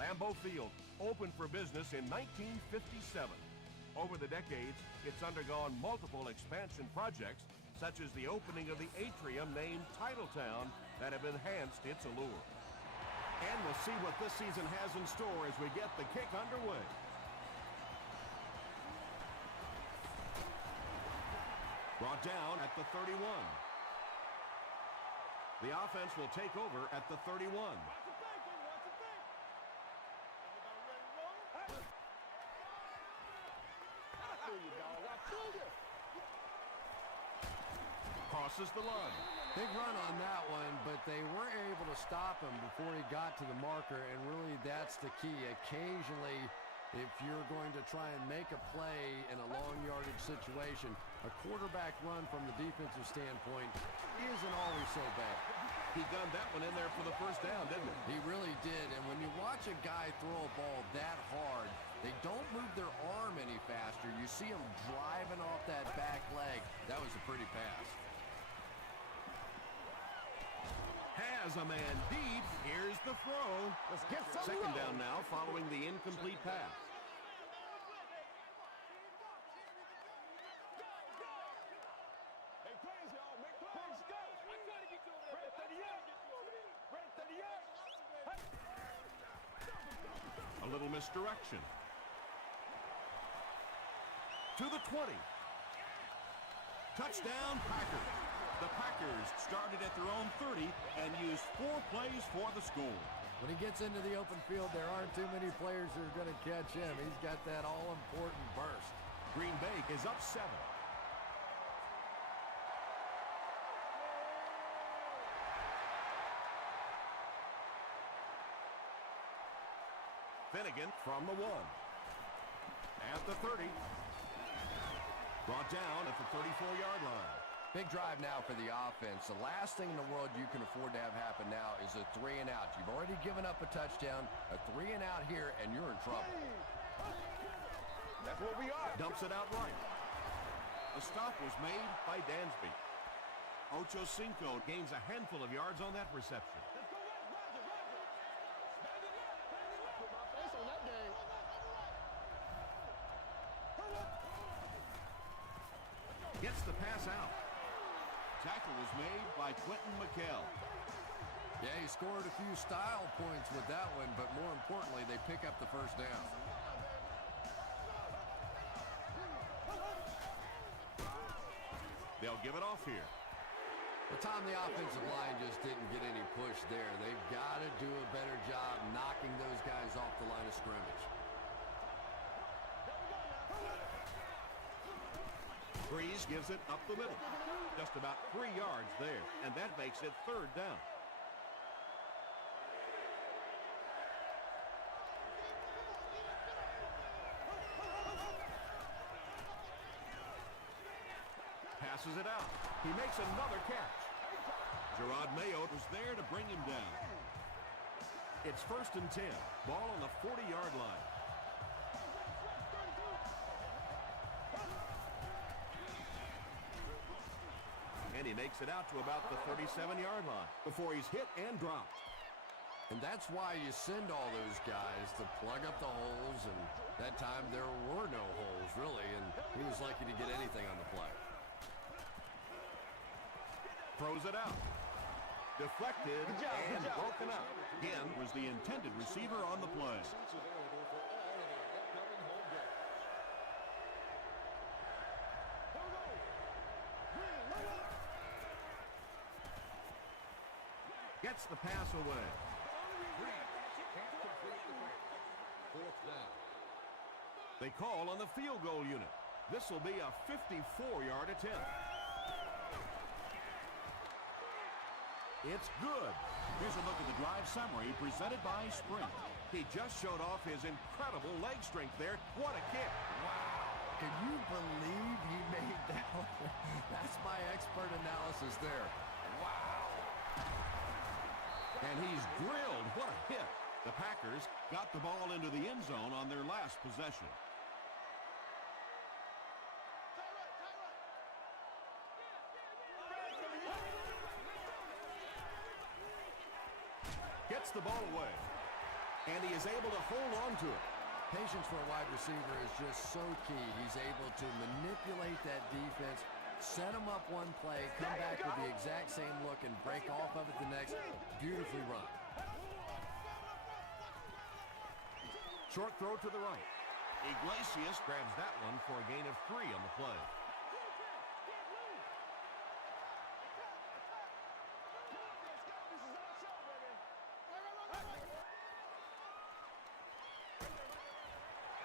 Lambeau Field opened for business in 1957. Over the decades, it's undergone multiple expansion projects, such as the opening of the atrium named Titletown, that have enhanced its allure. And we'll see what this season has in store as we get the kick underway. Brought down at the 31. The offense will take over at the 31. Crosses the line. Big run on that one, but they weren't able to stop him before he got to the marker, and really that's the key. Occasionally, if you're going to try and make a play in a long yardage situation, a quarterback run from the defensive standpoint isn't always so bad. He gunned that one in there for the first down, didn't he? He really did, and when you watch a guy throw a ball that hard, they don't move their arm any faster. You see him driving off that back leg. That was a pretty pass. Has a man deep. Here's the throw. Let's get some Second down now following the incomplete pass. A little misdirection. To the 20. Touchdown, Packers. The Packers started at their own 30 and used 4 plays for the score. When he gets into the open field, there aren't too many players who are going to catch him. He's got that all-important burst. Green Bay is up 7. Finnegan from the 1. At the 30. Brought down at the 34-yard line. Big drive now for the offense. The last thing in the world you can afford to have happen now is a 3-and-out. You've already given up a touchdown, a 3-and-out here, and you're in trouble. That's what we are. Dumps it out right. The stop was made by Dansby. Ocho Cinco gains a handful of yards on that reception. Gets the pass out. Tackle was made by Quentin McKell. Yeah, he scored a few style points with that one, but more importantly, they pick up the first down. They'll give it off here. The time the offensive line just didn't get any push there. They've got to do a better job knocking those guys off the line of scrimmage. Breeze gives it up the middle. Just about 3 yards there, and that makes it 3rd down. Passes it out. He makes another catch. Gerard Mayo was there to bring him down. It's 1st and 10. Ball on the 40-yard line. And he makes it out to about the 37-yard line before he's hit and dropped. And that's why you send all those guys to plug up the holes, and that time there were no holes, really, and he was lucky to get anything on the play. Throws it out. Deflected and broken up. Again was the intended receiver on the play. Gets the pass away. 4th down. They call on the field goal unit. This will be a 54-yard attempt. It's good. Here's a look at the drive summary presented by Sprint. He just showed off his incredible leg strength there. What a kick. Wow. Can you believe he made that one? That's my expert analysis there. Wow. And he's drilled. What a hit. The Packers got the ball into the end zone on their last possession. Gets the ball away. And he is able to hold on to it. Patience for a wide receiver is just so key. He's able to manipulate that defense, set him up one play, come back with the exact same look, and break off of it the next. Beautifully run. Short throw to the right. Iglesias grabs that one for a gain of 3 on the play.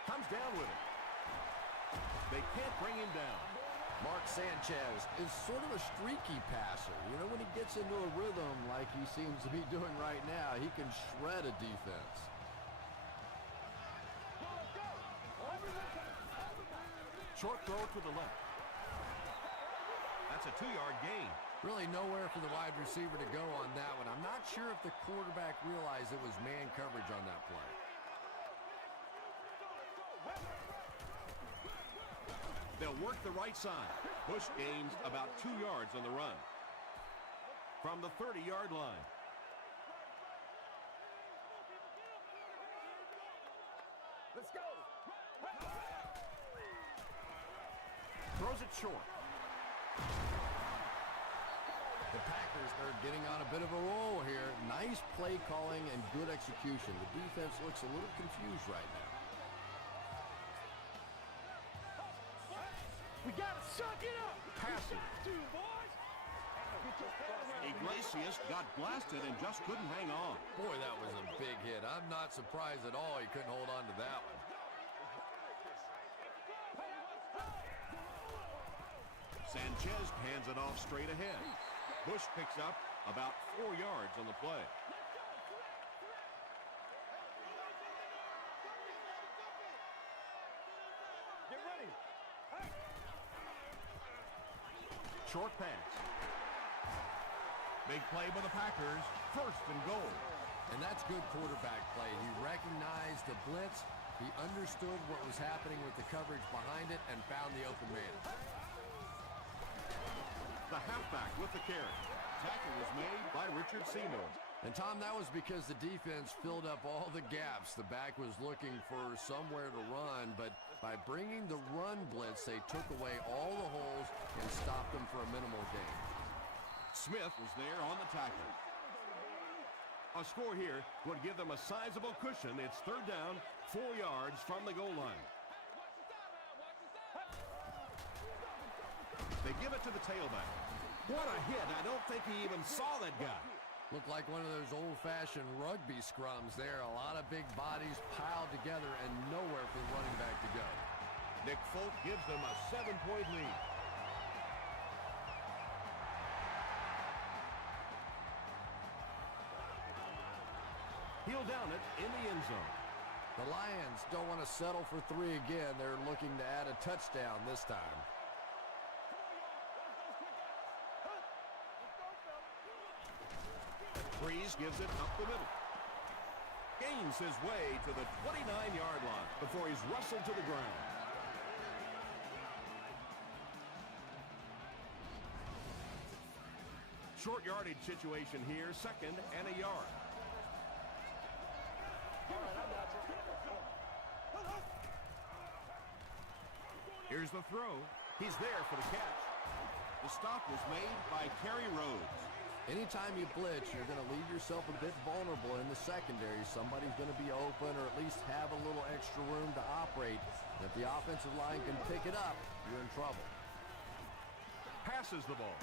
Comes down with it. They can't bring him down. Mark Sanchez is sort of a streaky passer. You know, when he gets into a rhythm like he seems to be doing right now, he can shred a defense. Short throw to the left. That's a 2-yard gain. Really nowhere for the wide receiver to go on that one. I'm not sure if the quarterback realized it was man coverage on that play. They'll work the right side. Bush gains about 2 yards on the run. From the 30-yard line. Let's go. Throws it short. The Packers are getting on a bit of a roll here. Nice play calling and good execution. The defense looks a little confused right now. We got to suck it up. Passing. Two boys. Iglesias got blasted and just couldn't hang on. Boy, that was a big hit. I'm not surprised at all he couldn't hold on to that one. Sanchez hands it off straight ahead. Bush picks up about 4 yards on the play. Get ready. Short pass. Big play by the Packers. 1st and goal. And that's good quarterback play. He recognized the blitz. He understood what was happening with the coverage behind it and found the open man. The halfback with the carry. Tackle was made by Richard Seymour. And, Tom, that was because the defense filled up all the gaps. The back was looking for somewhere to run, but by bringing the run blitz, they took away all the holes and stopped them for a minimal gain. Smith was there on the tackle. A score here would give them a sizable cushion. It's 3rd down, 4 yards from the goal line. They give it to the tailback. What a hit. I don't think he even saw that guy. Looked like one of those old-fashioned rugby scrums there. A lot of big bodies piled together and nowhere for the running back to go. Nick Folk gives them a 7-point lead. He'll down it in the end zone. The Lions don't want to settle for 3 again. They're looking to add a touchdown this time. Breeze gives it up the middle. Gains his way to the 29-yard line before he's wrestled to the ground. Short yardage situation here, 2nd and a yard. Here's the throw. He's there for the catch. The stop was made by Kerry Rhodes. Anytime you blitz, you're going to leave yourself a bit vulnerable in the secondary. Somebody's going to be open or at least have a little extra room to operate. And if the offensive line can pick it up, you're in trouble. Passes the ball.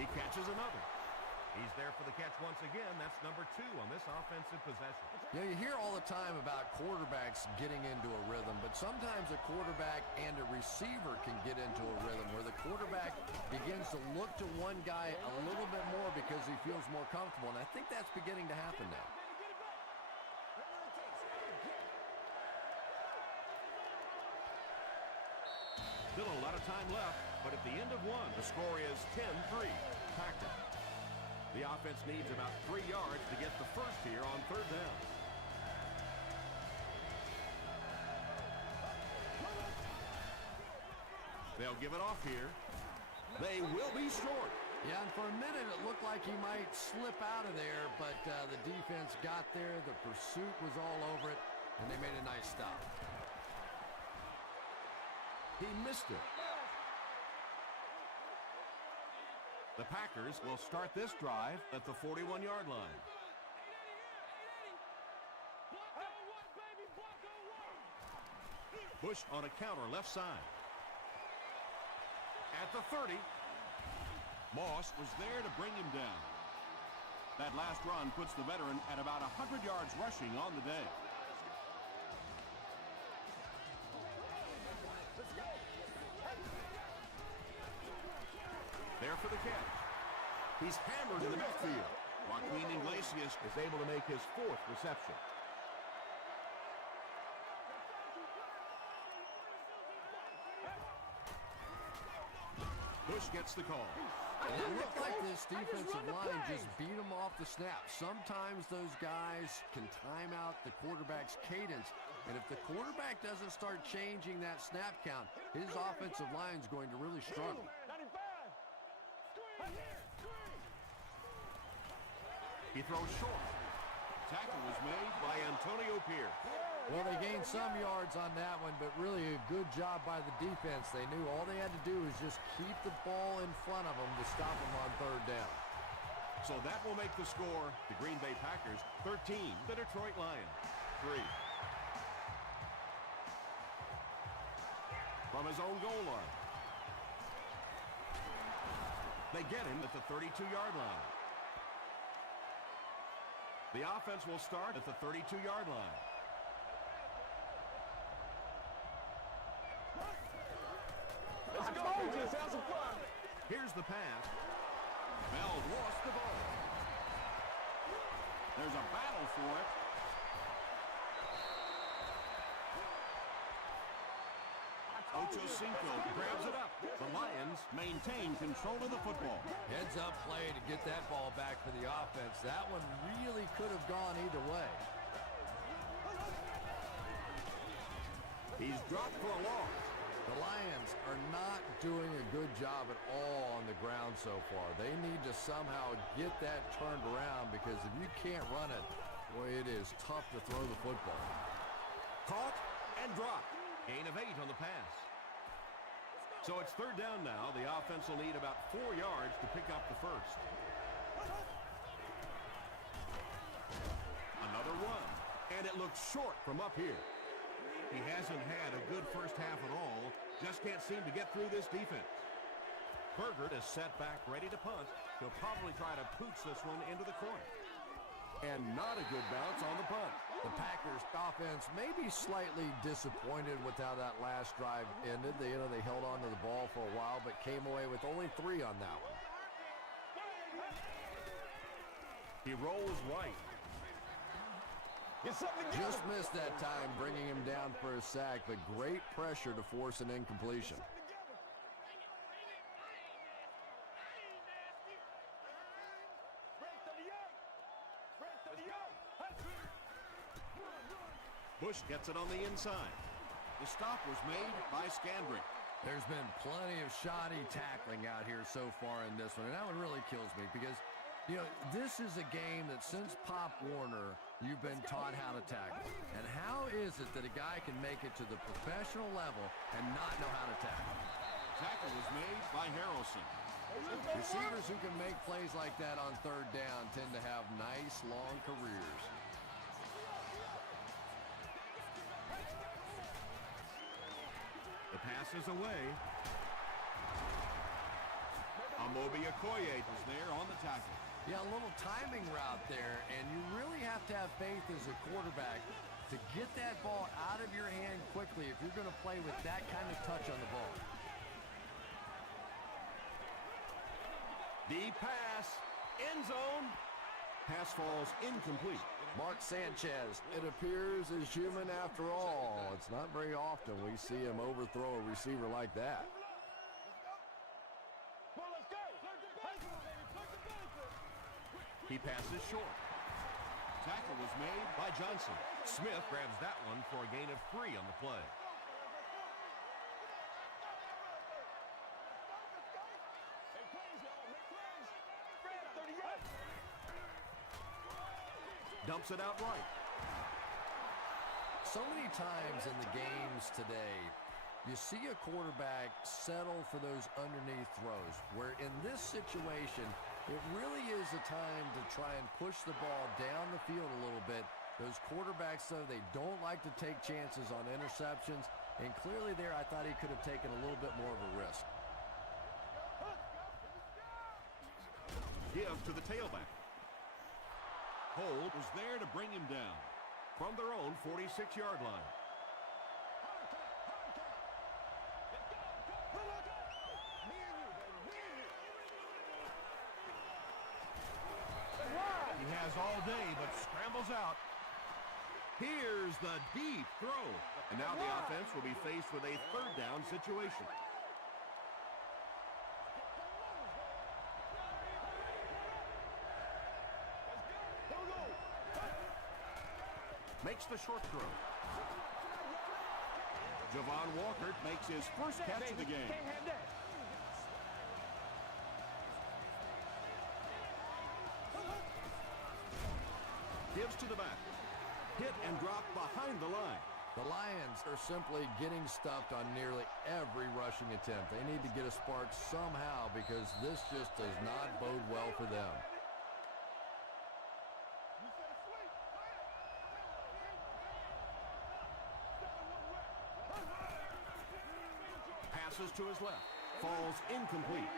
He catches another. He's there for the catch once again. That's number 2 on this offensive possession. You know, you hear all the time about quarterbacks getting into a rhythm, but sometimes a quarterback and a receiver can get into a rhythm where the quarterback begins to look to one guy a little bit more because he feels more comfortable, and I think that's beginning to happen now. Still a lot of time left, but at the end of 1, the score is 10-3. Packers. The offense needs about 3 yards to get the first here on 3rd down. They'll give it off here. They will be short. Yeah, and for a minute it looked like he might slip out of there, but the defense got there. The pursuit was all over it, and they made a nice stop. He missed it. The Packers will start this drive at the 41-yard line. Bush on a counter left side. At the 30. Moss was there to bring him down. That last run puts the veteran at about 100 yards rushing on the day. There for the catch. He's hammered in the backfield. Joaquin Iglesias is able to make his 4th reception. Bush gets the call. And it looked like this defensive line just beat them off the snap. Sometimes those guys can time out the quarterback's cadence, and if the quarterback doesn't start changing that snap count, his offensive line's going to really struggle. He throws short. Tackle was made by Antonio Pierce. Well, they gained some yards on that one, but really a good job by the defense. They knew all they had to do was just keep the ball in front of them to stop them on 3rd down. So that will make the score the Green Bay Packers 13, the Detroit Lions 3. From his own goal line. They get him at the 32-yard line. The offense will start at the 32-yard line. Let's go, just have some fun. Here's the pass. Bell lost the ball. There's a battle for it. Ocho Cinco grabs it up. The Lions maintain control of the football. Heads up play to get that ball back for the offense. That one really could have gone either way. He's dropped for a loss. The Lions are not doing a good job at all on the ground so far. They need to somehow get that turned around, because if you can't run it, boy, it is tough to throw the football. Caught and dropped. Gain of 8 on the pass. So it's 3rd down now. The offense will need about 4 yards to pick up the first. Another run. And it looks short from up here. He hasn't had a good first half at all. Just can't seem to get through this defense. Burgert is set back, ready to punt. He'll probably try to pooch this one into the corner. And not a good bounce on the punt. The Packers offense may be slightly disappointed with how that last drive ended. They held on to the ball for a while, but came away with only 3 on that one. He rolls right. Just missed that time, bringing him down for a sack, but great pressure to force an incompletion. Bush gets it on the inside. The stop was made by Scandrick. There's been plenty of shoddy tackling out here so far in this one, and that one really kills me because, you know, this is a game that since Pop Warner, you've been taught how to tackle. And how is it that a guy can make it to the professional level and not know how to tackle? Tackle was made by Harrelson. Receivers who can make plays like that on 3rd down tend to have nice, long careers. The pass is away. Amobi Okoye was there on the tackle. Yeah, a little timing route there, and you really have to have faith as a quarterback to get that ball out of your hand quickly if you're going to play with that kind of touch on the ball. The pass, end zone. Pass falls incomplete. Mark Sanchez, it appears, is human after all. It's not very often we see him overthrow a receiver like that. He passes short. Tackle was made by Johnson. Smith grabs that one for a gain of 3 on the play. Dumps it out right. So many times in the games today, you see a quarterback settle for those underneath throws, where in this situation, it really is a time to try and push the ball down the field a little bit. Those quarterbacks, though, they don't like to take chances on interceptions, and clearly there I thought he could have taken a little bit more of a risk. Give to the tailback. Hold was there to bring him down from their own 46-yard line. He has all day, but scrambles out. Here's the deep throw. And now the offense will be faced with a third down situation. Makes the short throw. Javon Walker makes his first catch of the game. Gives to the back. Hit and drop behind the line. The Lions are simply getting stuffed on nearly every rushing attempt. They need to get a spark somehow because this just does not bode well for them. Passes to his left. Falls incomplete.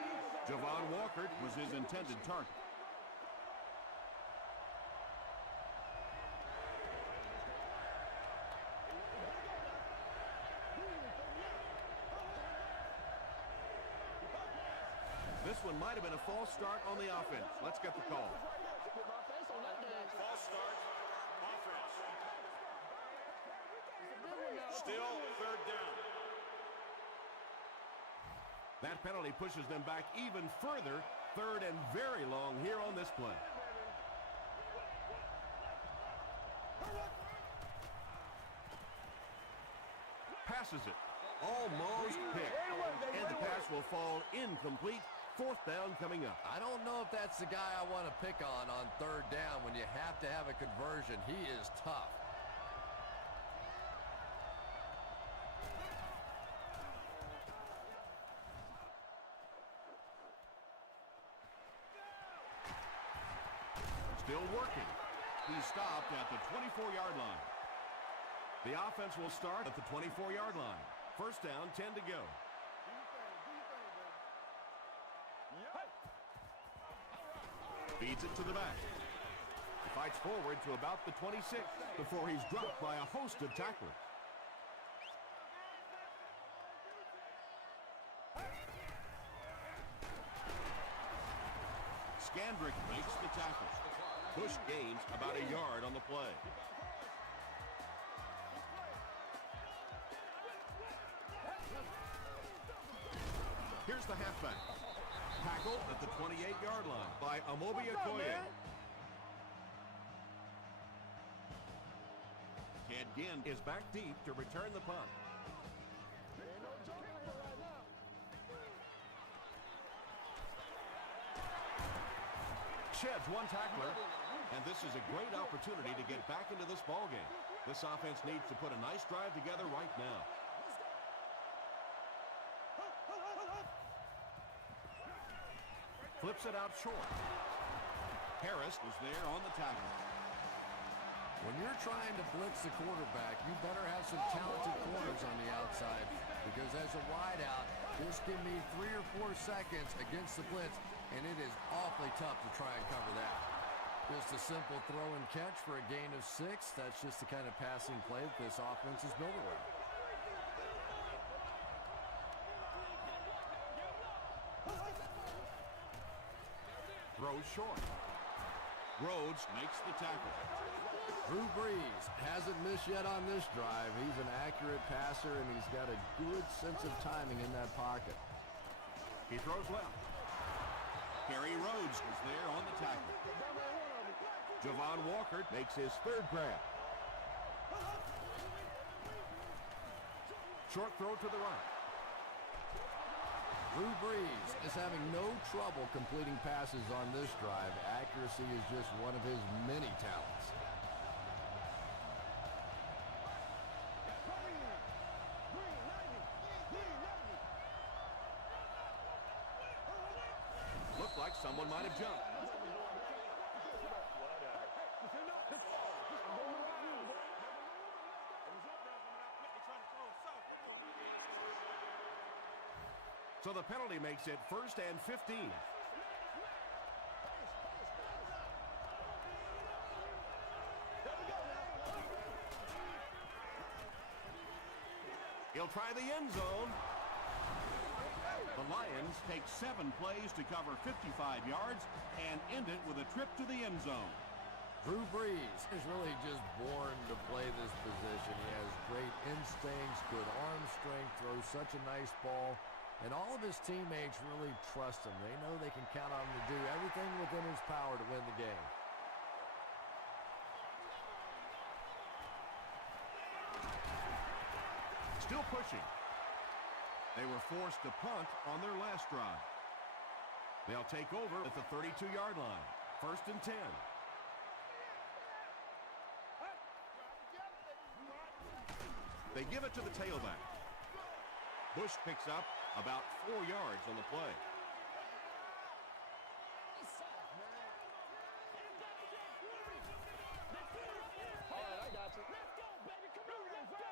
Javon Walker was his intended target. This one might have been a false start on the offense. Let's get the call. False start, offense. Still third down. That penalty pushes them back even further. Third and very long here on this play. Passes it. Almost picked. And the pass will fall incomplete. Fourth down coming up. I don't know if that's the guy I want to pick on third down when you have to have a conversion. He is tough. Still working. He stopped at the 24-yard line. The offense will start at the 24-yard line. First down, 10 to go. Feeds it to the back. He fights forward to about the 26 before he's dropped by a host of tacklers. Scandrick makes the tackle. Bush gains about a yard on the play. Here's the halfback. Tackled at the 28-yard line by Amobi Okoye. Ted Ginn is back deep to return the punt. Sheds one tackler, and this is a great opportunity to get back into this ballgame. This offense needs to put a nice drive together right now. Flips it out short. Harris was there on the tackle. When you're trying to blitz the quarterback, you better have some talented corners on the outside because as a wideout, just give me 3 or 4 seconds against the blitz, and it is awfully tough to try and cover that. Just a simple throw and catch for a gain of 6. That's just the kind of passing play that this offense is built around. Throws short. Rhodes makes the tackle. Drew Brees hasn't missed yet on this drive. He's an accurate passer, and he's got a good sense of timing in that pocket. He throws left. Kerry Rhodes was there on the tackle. Javon Walker makes his third grab. Short throw to the right. Drew Brees is having no trouble completing passes on this drive. Accuracy is just one of his many talents. someone might have jumped. So the penalty makes it 1st and 15. He'll try the end zone. The Lions take 7 plays to cover 55 yards and end it with a trip to the end zone. Drew Brees is really just born to play this position. He has great instincts, good arm strength, throws such a nice ball. And all of his teammates really trust him. They know they can count on him to do everything within his power to win the game. Still pushing. They were forced to punt on their last drive. They'll take over at the 32-yard line. 1st and 10. They give it to the tailback. Bush picks up about 4 yards on the play. All right, I got you. Let's go, baby. Come on, let's go.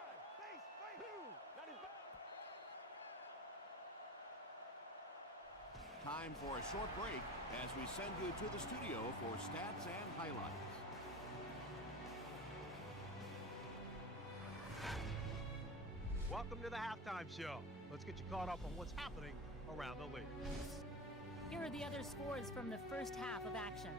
Time for a short break as we send you to the studio for stats and highlights. Welcome to the halftime show. Let's get you caught up on what's happening around the league. Here are the other scores from the first half of action.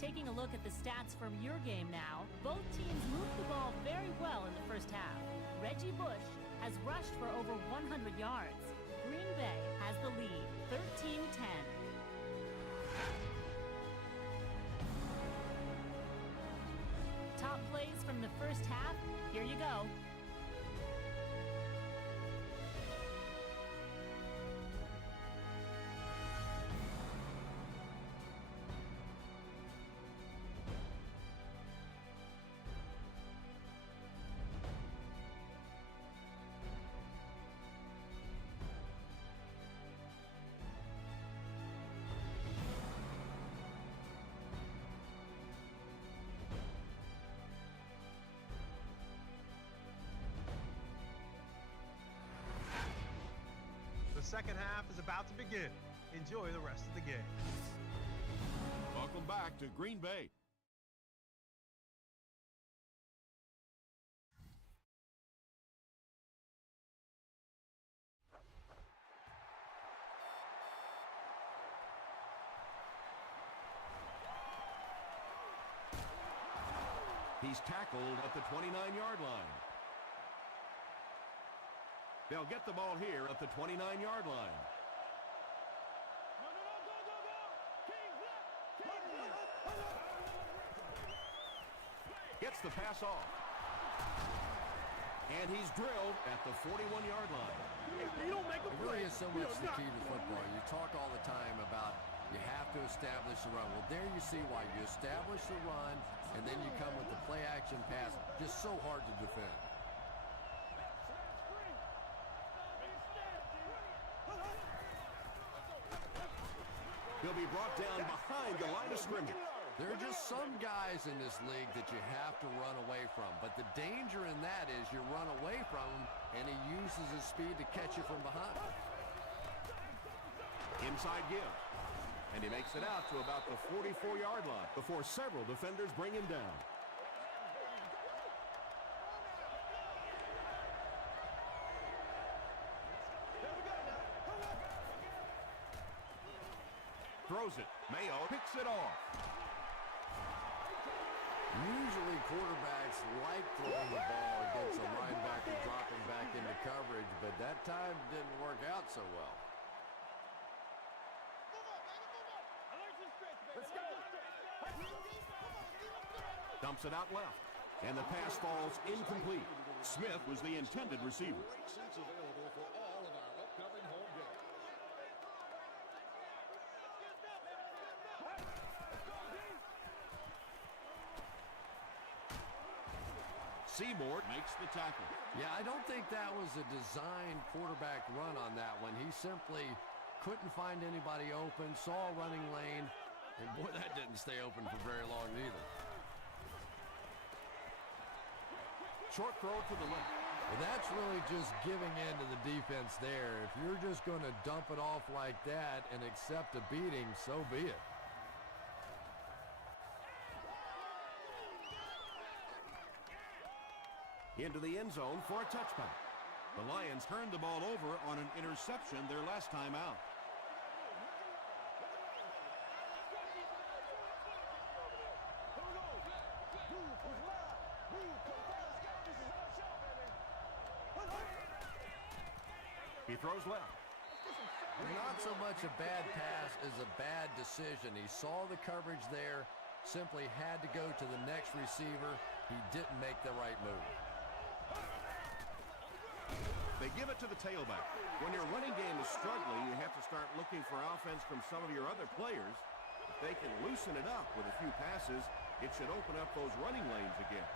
Taking a look at the stats from your game now, both teams moved the ball very well in the first half. Reggie Bush has rushed for over 100 yards. Green Bay has the lead, 13-10. Top plays from the first half, here you go. The second half is about to begin. Enjoy the rest of the game. Welcome back to Green Bay. He's tackled at the 29-yard line. They'll get the ball here at the 29-yard line. Gets the pass off. And he's drilled at the 41-yard line. You don't make a It play. really is so much the key to football. You talk all the time about you have to establish the run. Well, there you see why. You establish the run, and then you come with the play-action pass. Just so hard to defend. He'll be brought down behind the line of scrimmage. There are just some guys in this league that you have to run away from. But the danger in that is you run away from him, and he uses his speed to catch you from behind. Inside give. And he makes it out to about the 44-yard line before several defenders bring him down. Throws it. Mayo picks it off. Usually quarterbacks like throwing the ball against a linebacker dropping back into coverage, but that time didn't work out so well. Dumps it out left. And the pass falls incomplete. Smith was the intended receiver. Great seats available for all of our upcoming home Seymour makes the tackle. Yeah, I don't think that was a designed quarterback run on that one. He simply couldn't find anybody open, saw a running lane, and boy, that didn't stay open for very long either. Short throw to the left. Well, that's really just giving in to the defense there. If you're just going to dump it off like that and accept a beating, so be it. Into the end zone for a touchback. The Lions turned the ball over on an interception their last time out. He throws left. Not so much a bad pass as a bad decision. He saw the coverage there, simply had to go to the next receiver. He didn't make the right move. They give it to the tailback. When your running game is struggling, you have to start looking for offense from some of your other players. If they can loosen it up with a few passes, it should open up those running lanes again.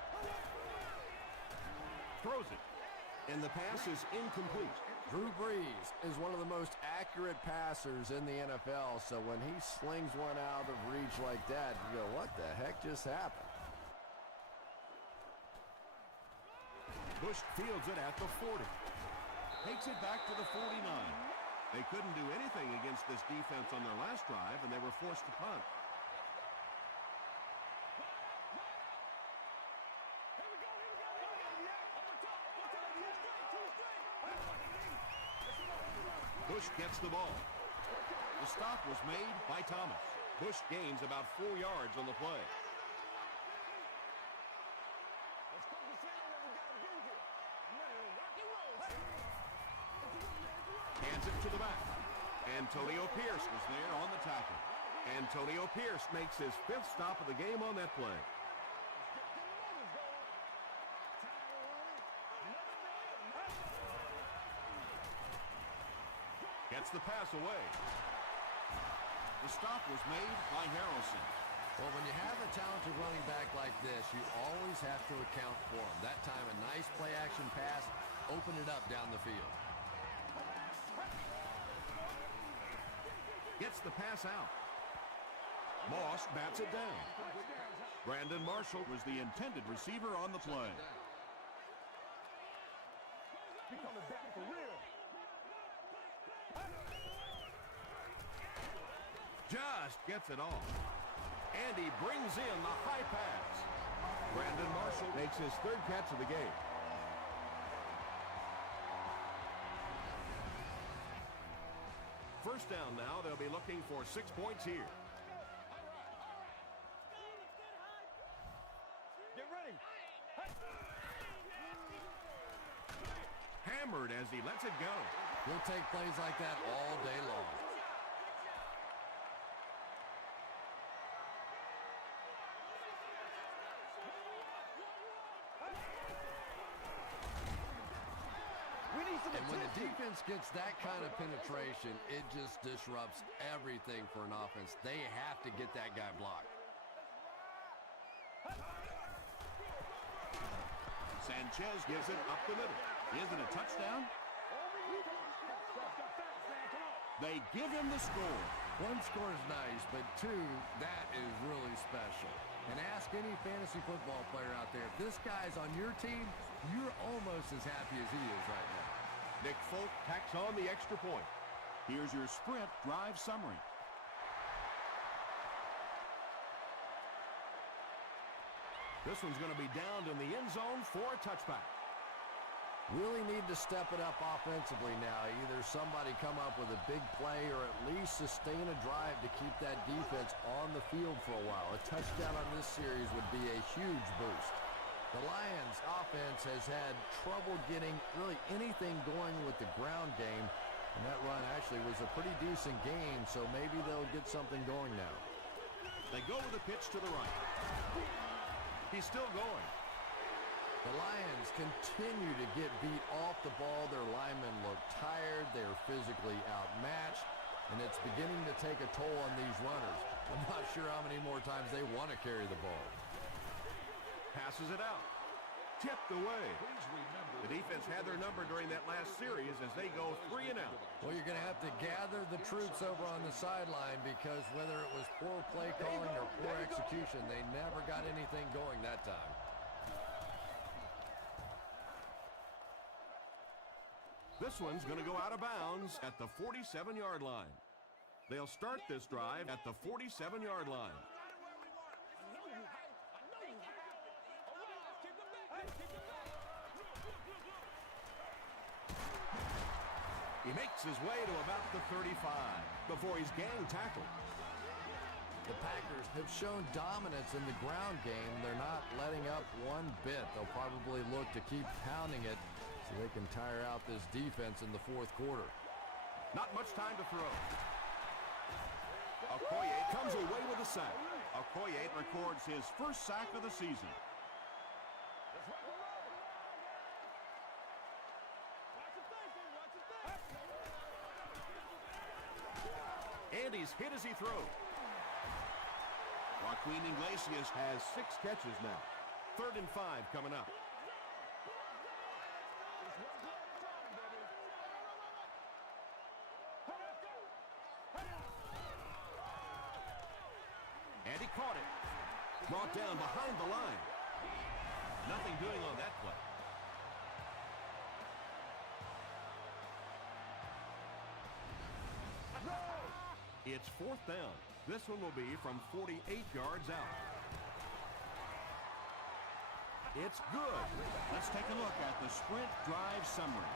Throws it, and the pass is incomplete. Drew Brees is one of the most accurate passers in the NFL, so when he slings one out of reach like that, you go, what the heck just happened? Bush fields it at the 40. Takes it back to the 49. They couldn't do anything against this defense on their last drive, and they were forced to punt. Bush gets the ball. The stop was made by Thomas. Bush gains about 4 yards on the play. Hands it to the back. Antonio Pierce was there on the tackle. Antonio Pierce makes his 5th stop of the game on that play. Gets the pass away. The stop was made by Harrelson. Well, when you have a talented running back like this, you always have to account for him. That time, a nice play-action pass, open it up down the field. Gets the pass out. Moss bats it down. Brandon Marshall was the intended receiver on the play. Just gets it off. And he brings in the high pass. Brandon Marshall makes his 3rd catch of the game. First down now. They'll be looking for 6 points here. Get ready. Hammered as he lets it go. We'll take plays like that all day long. And when the defense gets that kind of penetration, it just disrupts everything for an offense. They have to get that guy blocked. Sanchez gives it up the middle. Is it a touchdown? They give him the score. 1 score is nice, but 2, that is really special. And ask any fantasy football player out there, if this guy's on your team, you're almost as happy as he is right now. Nick Folk tacks on the extra point. Here's your sprint drive summary. This one's going to be downed in the end zone for a touchback. Really need to step it up offensively now. Either somebody come up with a big play or at least sustain a drive to keep that defense on the field for a while. A touchdown on this series would be a huge boost. The Lions offense has had trouble getting really anything going with the ground game. And that run actually was a pretty decent game, so maybe they'll get something going now. They go with a pitch to the right. He's still going. The Lions continue to get beat off the ball. Their linemen look tired. They're physically outmatched. And it's beginning to take a toll on these runners. I'm not sure how many more times they want to carry the ball. Passes it out. tipped away. The defense had their number during that last series as they go 3 and out. Well, you're going to have to gather the troops over on the sideline because whether it was poor play calling or poor execution, they never got anything going that time. This one's going to go out of bounds at the 47-yard line. They'll start this drive at the 47-yard line. He makes his way to about the 35 before he's gang tackled. The Packers have shown dominance in the ground game. They're not letting up one bit. They'll probably look to keep pounding it so they can tire out this defense in the fourth quarter. Not much time to throw. Okoye comes away with a sack. Okoye records his first sack of the season. And he's hit as he throws. Joaquin Iglesias has 6 catches now. 3rd and 5 coming up. And he caught it. Brought down behind the line. Nothing doing on that play. It's 4th down. This one will be from 48 yards out. It's good. Let's take a look at the sprint drive summary.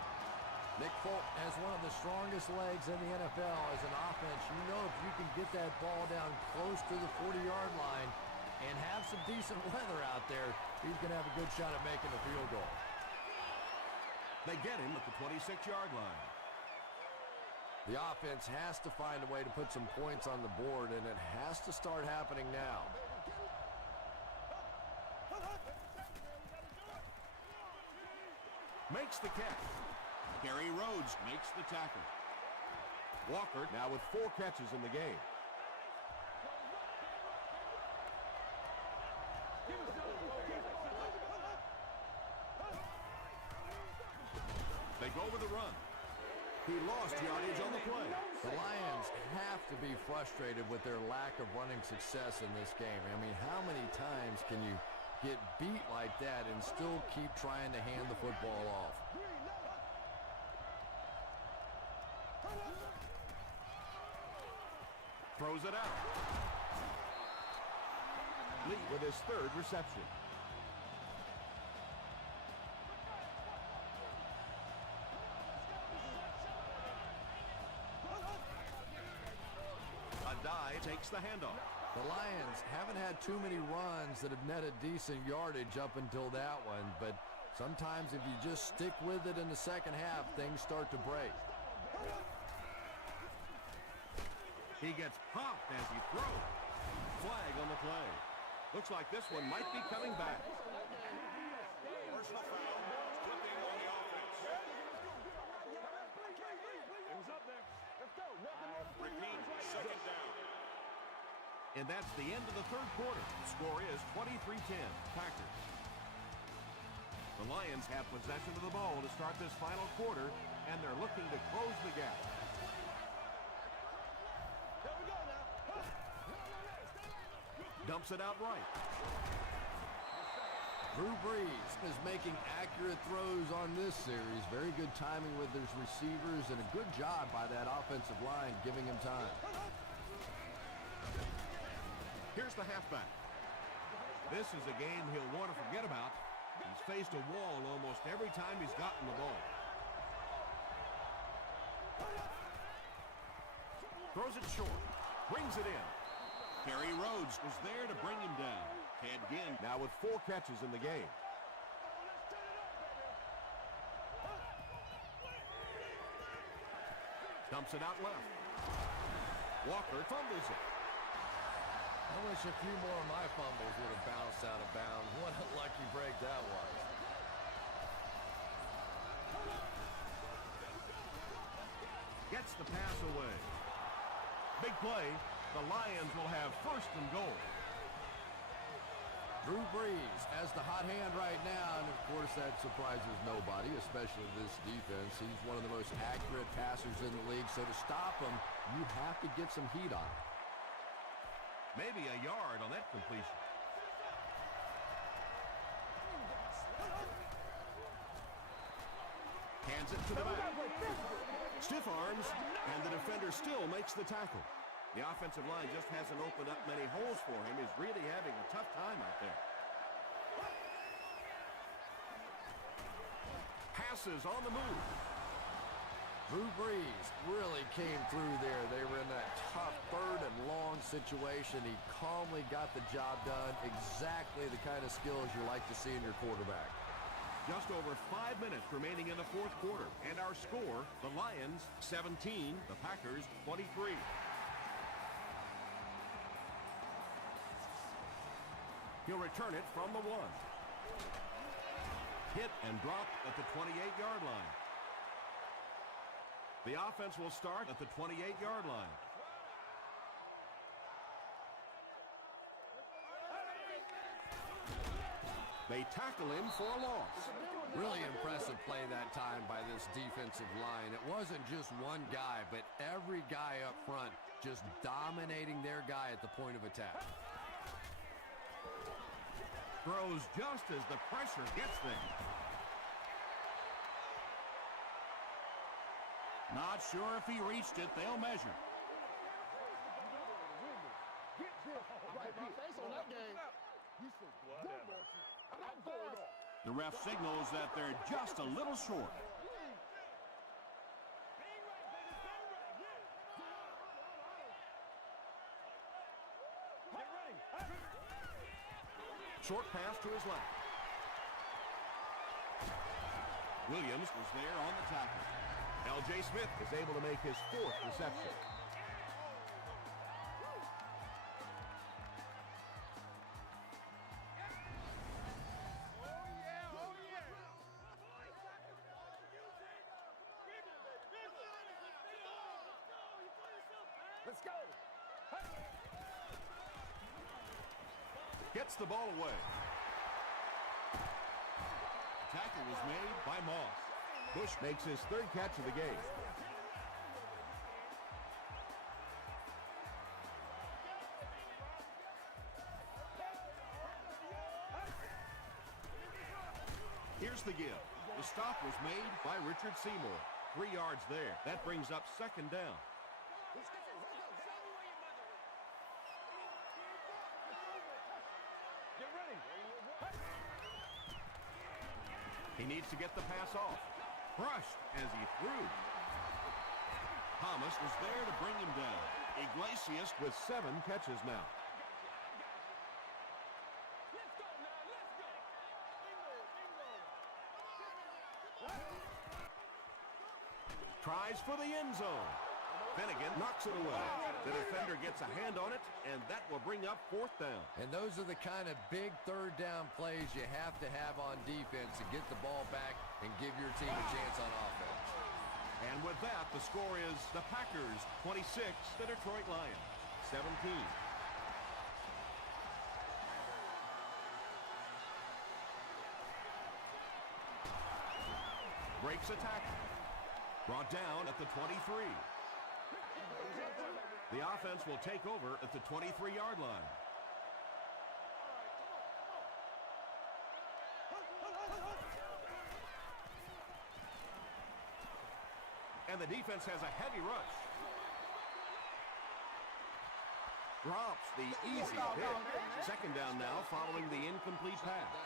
Nick Folk has one of the strongest legs in the NFL as an offense. You know if you can get that ball down close to the 40-yard line and have some decent weather out there, he's going to have a good shot at making a field goal. They get him at the 26-yard line. The offense has to find a way to put some points on the board, and it has to start happening now. Makes the catch. Gary Rhodes makes the tackle. Walker now with 4 catches in the game. They go with the run. He lost yardage on the play. The Lions have to be frustrated with their lack of running success in this game. I mean, how many times can you get beat like that and still keep trying to hand the football off? Throws it out. Lee with his 3rd reception. Addae takes the handoff. The Lions haven't had too many runs that have netted decent yardage up until that one, but sometimes if you just stick with it in the second half, things start to break. He gets popped as he throws. Flag on the play. Looks like this one might be coming back. Personal foul. Flipping on the offense. Repeat, 2nd down. And that's the end of the 3rd quarter. Score is 23-10, Packers. The Lions have possession of the ball to start this final quarter, and they're looking to close the gap. Dumps it out right. Drew Brees is making accurate throws on this series. Very good timing with his receivers and a good job by that offensive line giving him time. Here's the halfback. This is a game he'll want to forget about. He's faced a wall almost every time he's gotten the ball. Throws it short. Brings it in. Gary Rhodes was there to bring him down. Ted Ginn now with 4 catches in the game. Dumps it out left. Walker fumbles it. I wish a few more of my fumbles would have bounced out of bounds. What a lucky break that was. Gets the pass away. Big play. The Lions will have 1st and goal. Drew Brees as the hot hand right now, and of course that surprises nobody, especially this defense. He's one of the most accurate passers in the league, so to stop him, you have to get some heat on him. Maybe a yard on that completion. Hands it to the back. Stiff arms, and the defender still makes the tackle. The offensive line just hasn't opened up many holes for him. He's really having a tough time out there. Passes on the move. Drew Brees really came through there. They were in that tough third and long situation. He calmly got the job done. Exactly the kind of skills you like to see in your quarterback. Just over 5 minutes remaining in the fourth quarter. And our score, the Lions 17, the Packers 23. He'll return it from the 1. Hit and dropped at the 28-yard line. The offense will start at the 28-yard line. They tackle him for a loss. Really impressive play that time by this defensive line. It wasn't just one guy, but every guy up front just dominating their guy at the point of attack. Throws just as the pressure gets there. Not sure if he reached it. They'll measure. The ref signals that they're just a little short. Short pass to his left. Williams was there on the tackle. L.J. Smith is able to make his 4th reception. Let's go. Gets the ball away. Tackle was made by Moss. Bush makes his 3rd catch of the game. Here's the give. The stop was made by Richard Seymour. 3 yards there. That brings up 2nd down. Get ready. He needs to get the pass off. Crushed as he threw. Thomas was there to bring him down. Iglesias with 7 catches now. Let's go now. Let's go. Tries for the end zone. Finnegan knocks it away. The defender gets a hand on it, and that will bring up 4th down. And those are the kind of big 3rd down plays you have to have on defense to get the ball back and give your team a chance on offense. And with that, the score is the Packers 26, the Detroit Lions 17. Breaks a tackle. Brought down at the 23. The offense will take over at the 23-yard line. And the defense has a heavy rush. Drops the easy hit. 2nd down now following the incomplete pass.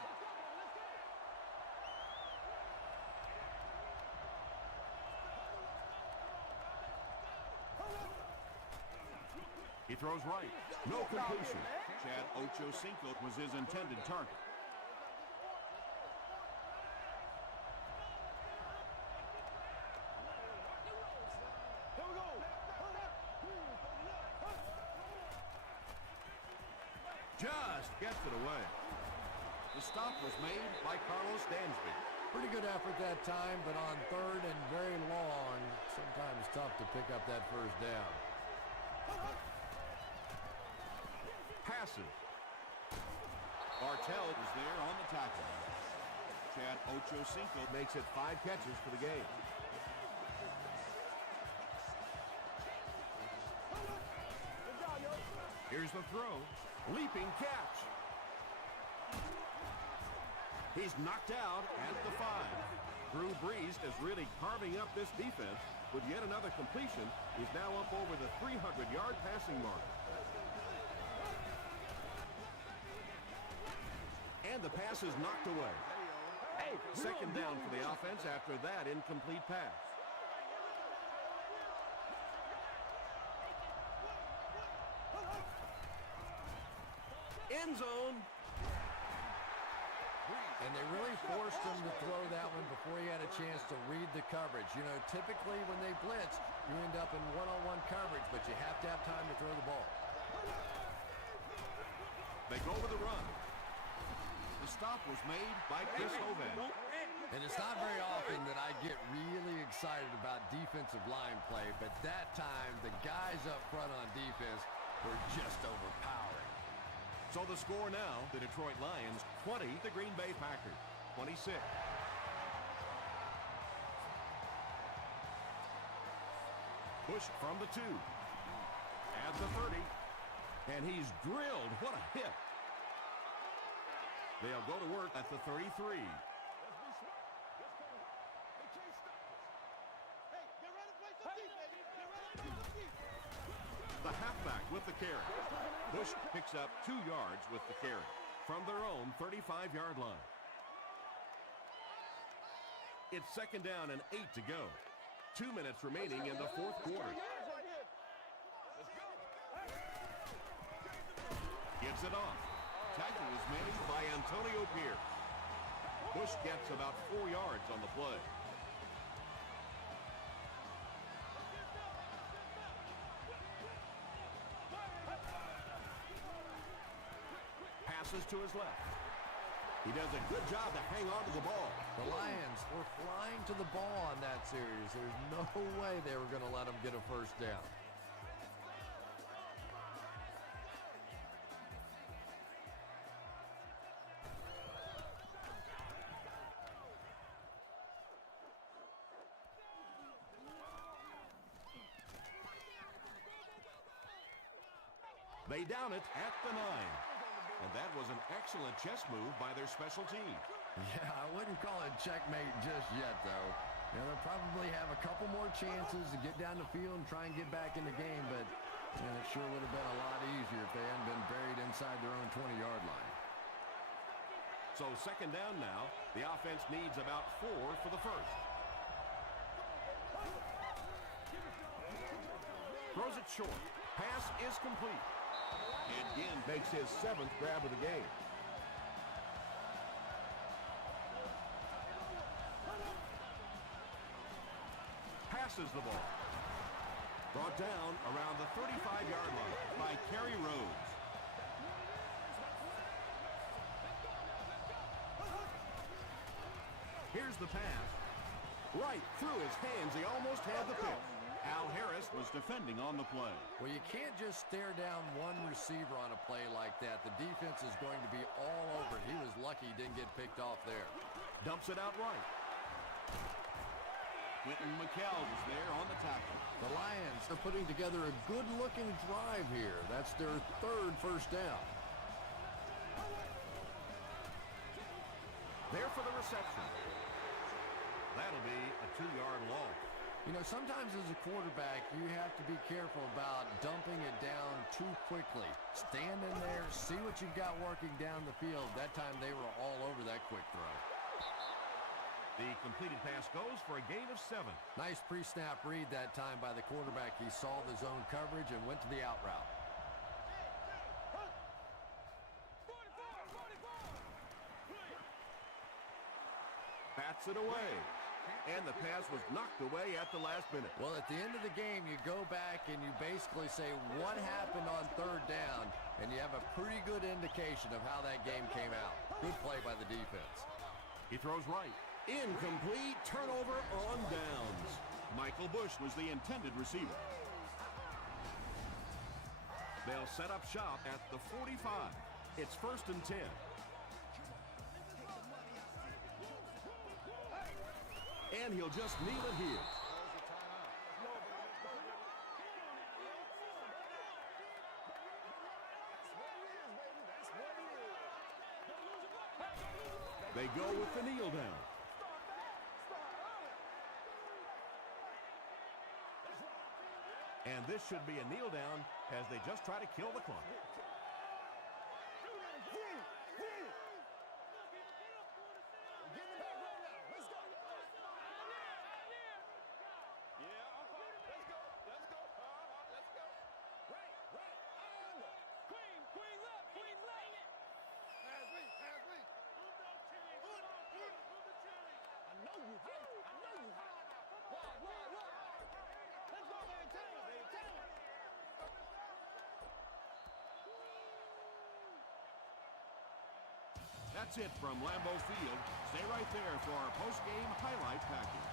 He throws right. No completion. Chad Ochocinco was his intended target. Here we go. Just gets it away. The stop was made by Carlos Dansby. Pretty good effort that time, but on 3rd and very long, sometimes tough to pick up that 1st down. Passes. Bartell is there on the tackle. Chad Ochocinco makes it 5 catches for the game. Here's the throw. Leaping catch. He's knocked out at the 5. Drew Brees is really carving up this defense with yet another completion. He's now up over the 300-yard passing mark. And the pass is knocked away. Second down for the offense after that incomplete pass. End zone. And they really forced him to throw that one before he had a chance to read the coverage. You know, typically when they blitz, you end up in one-on-one coverage, but you have to have time to throw the ball. They go with the run. The stop was made by Chris Hovan. And it's not very often that I get really excited about defensive line play, but that time the guys up front on defense were just overpowering. So the score now, the Detroit Lions 20, the Green Bay Packers 26. Bush from the 2. At the 30. And he's drilled. What a hit. They'll go to work at the 33. The halfback with the carry. Bush picks up 2 yards with the carry from their own 35-yard line. It's second down and 8 to go. 2 minutes remaining in the 4th quarter. Gives it off. Tackle is made by Antonio Pierce. Bush gets about 4 yards on the play. Passes to his left. He does a good job to hang on to the ball. The Lions were flying to the ball on that series. There's no way they were going to let them get a first down. They down it at the 9. And that was an excellent chess move by their special team. Yeah, I wouldn't call it checkmate just yet, though. You know, they'll probably have a couple more chances to get down the field and try and get back in the game, but you know, it sure would have been a lot easier if they hadn't been buried inside their own 20-yard line. So second down now. The offense needs about 4 for the first. Throws it short. Pass is complete. And Ginn makes his 7th grab of the game. Passes the ball. Brought down around the 35-yard line by Kerry Rhodes. Here's the pass. Right through his hands. He almost had the pick. Al Harris was defending on the play. Well, you can't just stare down one receiver on a play like that. The defense is going to be all over. He was lucky he didn't get picked off there. Dumps it out right. Quentin McKell was there on the tackle. The Lions are putting together a good-looking drive here. That's their 3rd first down. There for the reception. That'll be a 2-yard loss. You know, sometimes as a quarterback, you have to be careful about dumping it down too quickly. Stand in there, see what you've got working down the field. That time they were all over that quick throw. The completed pass goes for a gain of 7. Nice pre-snap read that time by the quarterback. He saw the zone coverage and went to the out route. Bats it away. And the pass was knocked away at the last minute. Well, at the end of the game, you go back and you basically say what happened on 3rd down, and you have a pretty good indication of how that game came out. Good play by the defense. He throws right. Incomplete. Turnover on downs. Michael Bush was the intended receiver. They'll set up shop at the 45. It's 1st and 10. And he'll just kneel it here. They go with the kneel down. And this should be a kneel down as they just try to kill the clock. That's it from Lambeau Field. Stay right there for our post-game highlight package.